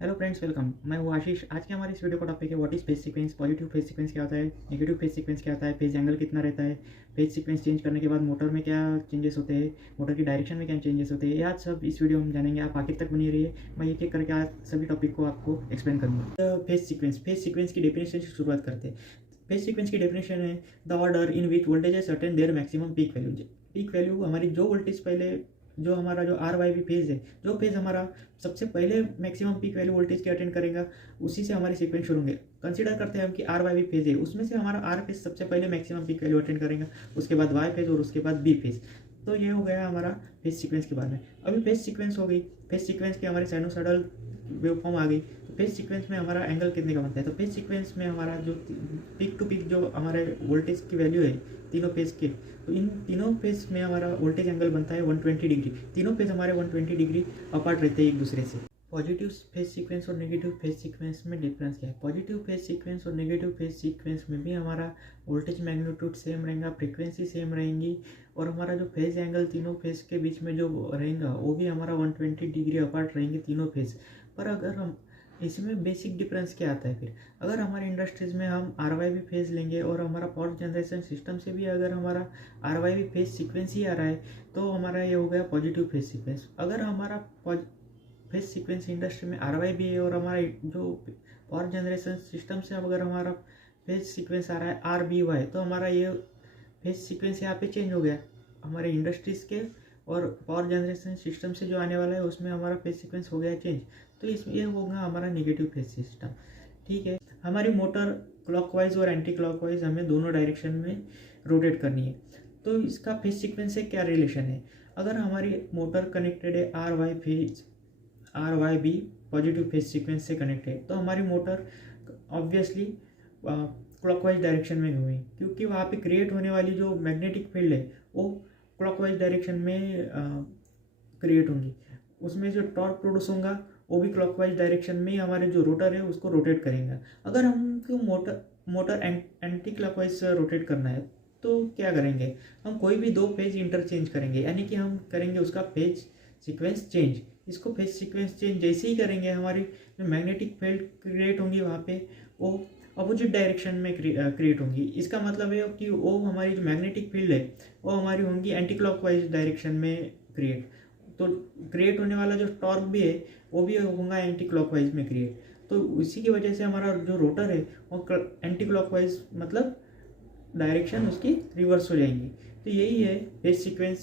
Hello friends, welcome. मैं हूँ आशीष। आज के हमारे इस वीडियो का टॉपिक है what is phase sequence. Positive phase sequence क्या होता है, नेगेटिव फेज सीक्वेंस क्या होता है, फेज एंगल कितना रहता है, फेज सीक्वेंस चेंज करने के बाद मोटर में क्या चेंजेस होते हैं, मोटर की डायरेक्शन में क्या चेंजेस होते हैं, ये आज सब इस वीडियो में जानेंगे। आप आखिर तक बनी रहिए। मैं एक एक करके आज सभी टॉपिक को आपको एक्सप्लेन करूँगा। फेज सीक्वेंस की डेफिनेशन से शुरुआत करते हैं। फेज सीक्वेंस की डेफिनेशन है the order in which voltages attain their maximum peak value. Peak value हमारी जो वोल्टेज पहले जो हमारा जो आर वाई वी फेज है, जो फेज हमारा सबसे पहले मैक्सिमम पीक वैल्यू वोल्टेज की अटेंड करेगा, उसी से हमारी सीक्वेंस शुरू होंगे। कंसीडर करते हैं हम कि आर वाई वी फेज है, उसमें से हमारा आर फेज सबसे पहले मैक्सिमम पीक वैल्यू अटेंड करेगा, उसके बाद वाई फेज और उसके बाद बी फेज। तो ये हो गया हमारा फेज सीक्वेंस के बारे में। अभी फेज सीक्वेंस हो गई, फेज सीक्वेंस की हमारी साइनोसॉइडल वेव फॉर्म आ गई। तो फेज सीक्वेंस में हमारा एंगल कितने का बनता है, तो फेज सीक्वेंस में हमारा जो पीक टू पीक जो हमारे वोल्टेज की वैल्यू है तीनों फेज के, तो इन तीनों फेज में हमारा वोल्टेज एंगल बनता है 120 डिग्री। तीनों फेज हमारे 120 डिग्री अपार्ट रहते हैं एक दूसरे से। पॉजिटिव फेज सीक्वेंस और नेगेटिव फेज सीक्वेंस में डिफरेंस क्या है? पॉजिटिव फेज सीक्वेंस और नेगेटिव फेज सीक्वेंस में भी हमारा वोल्टेज मैग्नीट्यूड सेम रहेगा, फ्रीक्वेंसी सेम रहेंगी, और हमारा जो फेज एंगल तीनों फेज के बीच में जो रहेगा वो भी हमारा 120 डिग्री अपार्ट रहेंगे तीनों फेज। पर अगर हम इसमें बेसिक डिफरेंस क्या आता है फिर, अगर हमारे इंडस्ट्रीज में हम आर वाई भी फेज लेंगे और हमारा पावर जनरेशन सिस्टम से भी अगर हमारा आर वाई भी फेज सीक्वेंस ही आ रहा है, तो हमारा ये हो गया पॉजिटिव फेज सीक्वेंस। अगर हमारा फेज सीक्वेंस इंडस्ट्री में आर वाई भी है और हमारा जो पावर जनरेशन सिस्टम से अगर हमारा फेज सीक्वेंस आ रहा है आर बी वाई, तो हमारा ये फेज सीक्वेंस यहाँ पे चेंज हो गया हमारे इंडस्ट्रीज के, और पावर जनरेशन सिस्टम से जो आने वाला है उसमें हमारा फेज सीक्वेंस हो गया चेंज। तो इसमें ये होगा हमारा नेगेटिव फेज सिस्टम। ठीक है, हमारी मोटर क्लॉकवाइज और एंटी क्लॉकवाइज हमें दोनों डायरेक्शन में रोटेट करनी है। तो इसका फेज सीक्वेंस से क्या रिलेशन है? अगर हमारी मोटर कनेक्टेड है R Y B positive phase sequence से कनेक्ट है, तो हमारी मोटर ऑब्वियसली क्लॉकवाइज डायरेक्शन में घूमेगी, क्योंकि वहाँ पे क्रिएट होने वाली जो मैग्नेटिक फील्ड है वो क्लॉकवाइज डायरेक्शन में क्रिएट होंगी। उसमें जो टॉर्क प्रोड्यूस होगा वो भी क्लॉकवाइज डायरेक्शन में हमारे जो रोटर है उसको रोटेट करेंगे। अगर हमको मोटर एंटी क्लॉकवाइज रोटेट करना है तो क्या करेंगे, हम कोई भी दो फेज इंटरचेंज करेंगे, यानी कि हम करेंगे उसका फेज सीक्वेंस चेंज। इसको फेज सीक्वेंस चेंज जैसे ही करेंगे, हमारी जो मैग्नेटिक फील्ड क्रिएट होंगी वहाँ पे वो अपोजिट डायरेक्शन में क्रिएट होंगी। इसका मतलब है कि वो हमारी जो मैग्नेटिक फील्ड है वो हमारी होंगी एंटी क्लॉकवाइज डायरेक्शन में क्रिएट। तो क्रिएट होने वाला जो टॉर्क भी है वो भी होगा एंटी क्लॉकवाइज में क्रिएट। तो इसी की वजह से हमारा जो रोटर है वो एंटी क्लॉकवाइज मतलब डायरेक्शन उसकी रिवर्स हो जाएंगी। तो यही है फेज सीक्वेंस